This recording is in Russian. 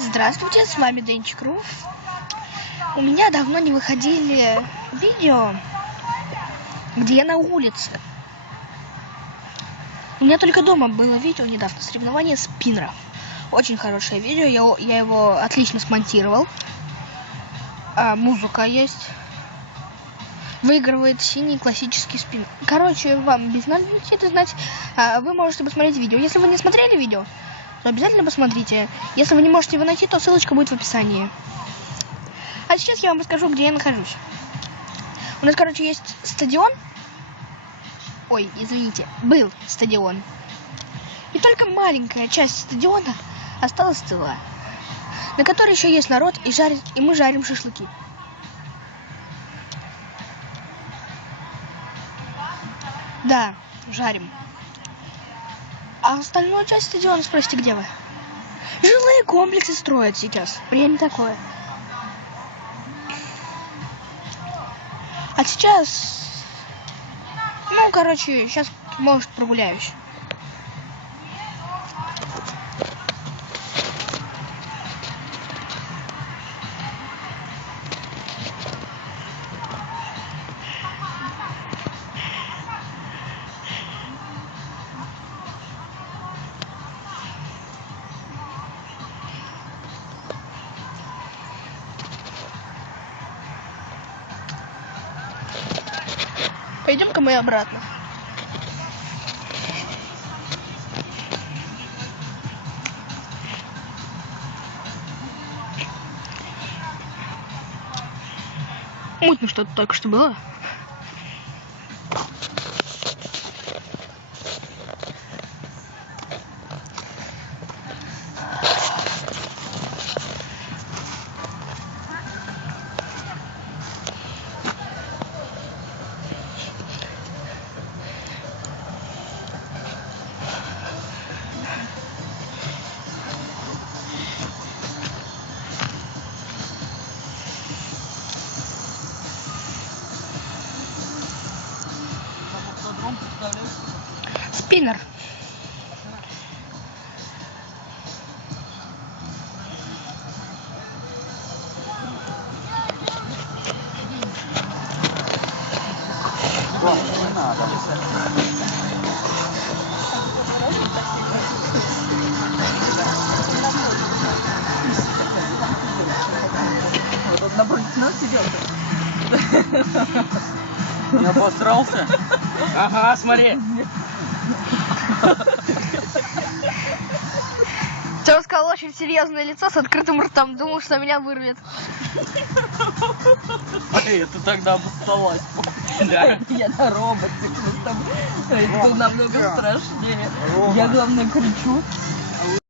Здравствуйте, с вами Денчик.ру. У меня давно не выходили видео, где я на улице. У меня только дома было видео недавно, соревнование спиннеров. Очень хорошее видео, я его отлично смонтировал. Музыка есть. Выигрывает синий классический спин. Короче, вам без надо это знать. Вы можете посмотреть видео. Если вы не смотрели видео, то обязательно посмотрите. Если вы не можете его найти, то ссылочка будет в описании. А сейчас я вам расскажу, где я нахожусь. У нас, короче, есть стадион. Ой, извините, был стадион. И только маленькая часть стадиона осталась цела, на которой еще есть народ, и мы жарим шашлыки. Да, жарим. А остальную часть стадиона, спросите, где вы? Жилые комплексы строят сейчас. Время такое. А сейчас... сейчас, может, прогуляюсь. Пойдем-ка мы обратно. Мутно что-то только что было. Спиннер. Не надо. Вот напротив нас сидел. Не обосрался? Ага, смотри. Ты сказал очень серьезное лицо с открытым ртом. Думал, что меня вырвет. Это тогда обосралась. Да. Я на роботе. Это намного страшнее. Я, главное, кричу.